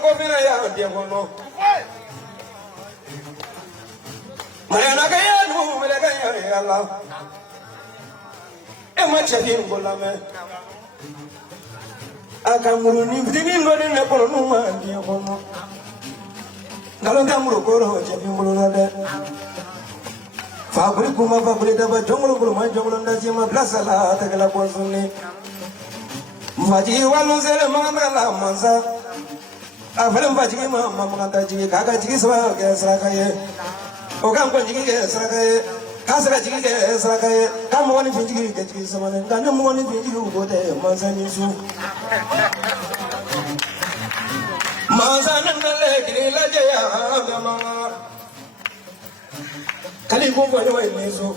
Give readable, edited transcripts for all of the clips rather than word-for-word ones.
ko bina ya de kono mayana ga ya nu mele ga ya Allah e ma chadin golame akamuru ni bidini ngone ne kono nu ma de kono ngalo ndamuru ko ro chadin golade Fabri kuma fabri daba jonglo ma jonglo ndaji ma blasa la tagala bozuni Maji walu zele manganda la manza Afalim baji ma manganda ji kaga ji swa ke srakaye Okam ko ji ke srakaye kasra ji ke srakaye kam woni finji ke ji samane ngane mo woni finji ko de manza ni su Manza nan le kile la je ya gama Kali ko ko wa ni so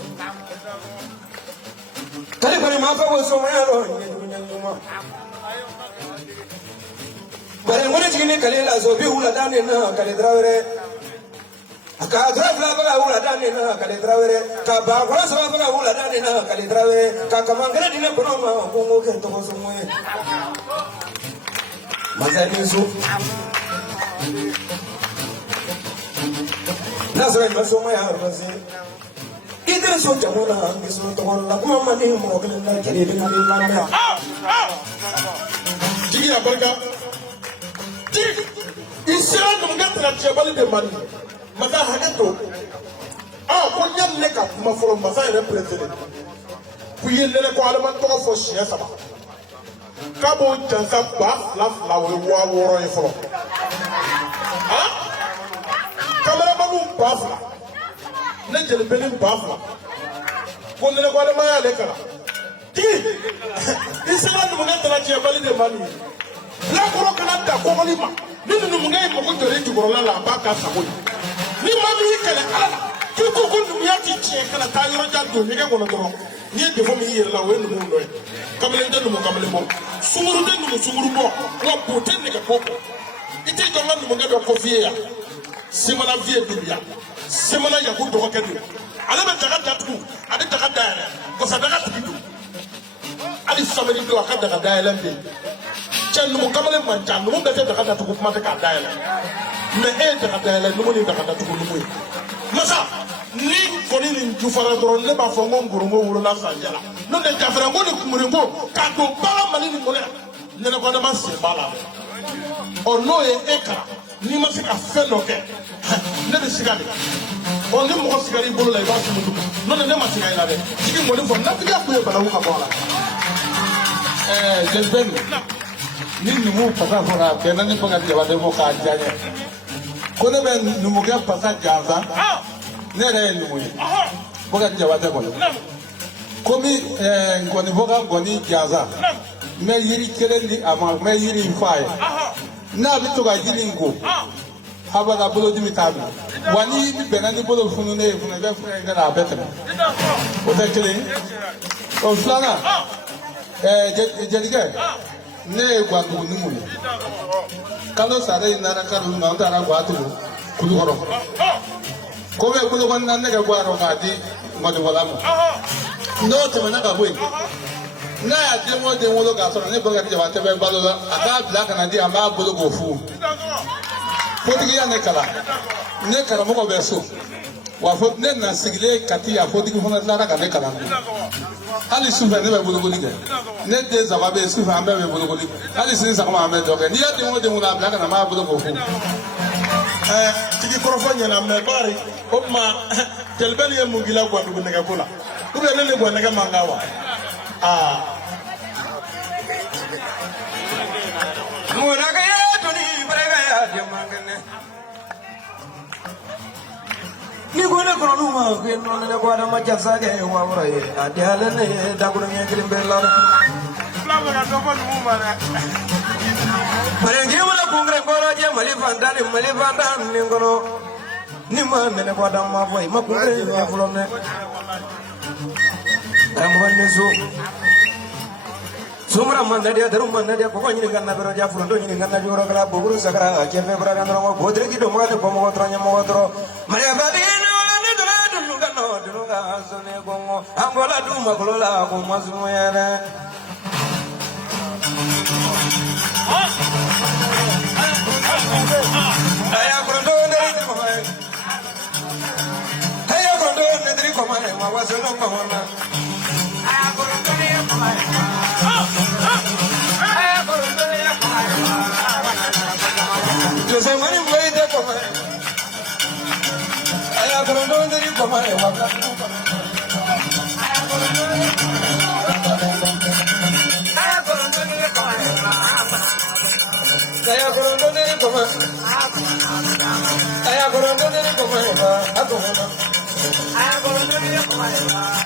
Kali ko ma fa wo so ma ya ro ni nyuma Bare ngone jigini kali la so bi hula dane na kali drawere Aka drawla ba hula dane na kali drawere ka ba ko so ba hula dane na kali drawere ka kamangara dine kono ma ko ngo ke to so mo Mazali so Nasra ma so ma ya rose Idris so jamuna ngi so to la kuma mani mo ko na kiri bi na la Jigi ya barka Jigi isira dum ga tra jabal de man mata hadato ko nyam ne ka kuma foro masa represent ku yelle ko alman to fo shiya saba ka bo jansa ba la we wa woro e foro kamera babu bafla ne jele belin bafla ko ne ko alman ya le kala Jigi isira dum ga tra jabal de man la koro kana da ko ma ni nu ngai mo ko tore jugoro la ba ka sabo ni ma mi kala ala ki ko ko nu ya ti che kala ta yoro ja do ni ga ko no do ni de fo mi yere la we nu mo ndo kamele de nu mo kamele mo sumuru de nu mo sumuru bo wa bo te ne ga bo ite jo ngam nu ga do ko vie ya simana vie dunya simana ya ko do ko kedu ala be daga datu ade daga daere ko sa daga tidu ali samedi do ka daga daere be Chan mo kamale manjan mo bete daga datu ko mate ka daela me e daga daela no ni daga datu ko mo masa ni foni ni jufara doron le ba fongo ngoro ngo wuro na sanjala no de jafra ngo de kumure ngo ka do bala mali ni mole ne na ko da masse bala o no e ekara ni ma sika felo ke ne de sigale o ni mo sigari bolo la ba su mudu no ne ma sigari la de sigi mo ni fo na tiga ku e bala ku ka bola jelben ni numu pasa fora ke na ni panga jaba de mo ka janye ko ne ben numu ke pasa janza ne re numu yi boga jaba de mo ko mi ngoni boga ngoni janza me yiri kere ni ama me yiri faye na bi to ga jiningo haba da bolo dimi tabi wani bi benani bolo funu ne funu be funu ga na bete o te kele o flana jelige ne gwangu numu kalo sare nara karu na ndara gwatu kulu horo ko be kulu gon nan ne ga gwaro ga di ngodi wala mo no te mana ga boy na ya de mo lo ga so ne boga ti jaba te be balo aka black na di amba bolo go fu fotigi ya ne kala mo ko be so wa fot ne na sigile kati ya fotigi fona na ga ne kala ali sufa ne be bolo go ni ne de zaba be sufa ambe be bolo go ni ali sin sa ko ambe do ke ni ya de mo na black na ma bolo go fu tigi korofo nyana me bari o ma telbeli e mugila gwandu ko ne ga kula ko be le gwandu ga mangawa Muna ga ya tuni brega ya de mangane ni gone kono no ma ke no ne ko ada ma jasa ke wa wora ye ade ala ne da ko ne kirim be la la ga do ko mu ma na pare ngi wala kongre ko ro je mali fanda ni ngono ni ma ne ko da ma boy ma kongre ya fulo ne am wonne so Sumra mandadia darum mandadia ko ni ganna bero ja fulo ni ganna joro kala boguru sakara ke fe bra ganna mo bodre ki do ma ko mo tranya mo tro mare badina wala ni do dulu ganno dulu ga sone gongo angola du makolola ko mazumo yere Mahona. Jose Mari Way de Comer. I have a no de Comer. Saya kurang dari koma. Saya kurang dari koma. Aku. Saya kurang dari koma.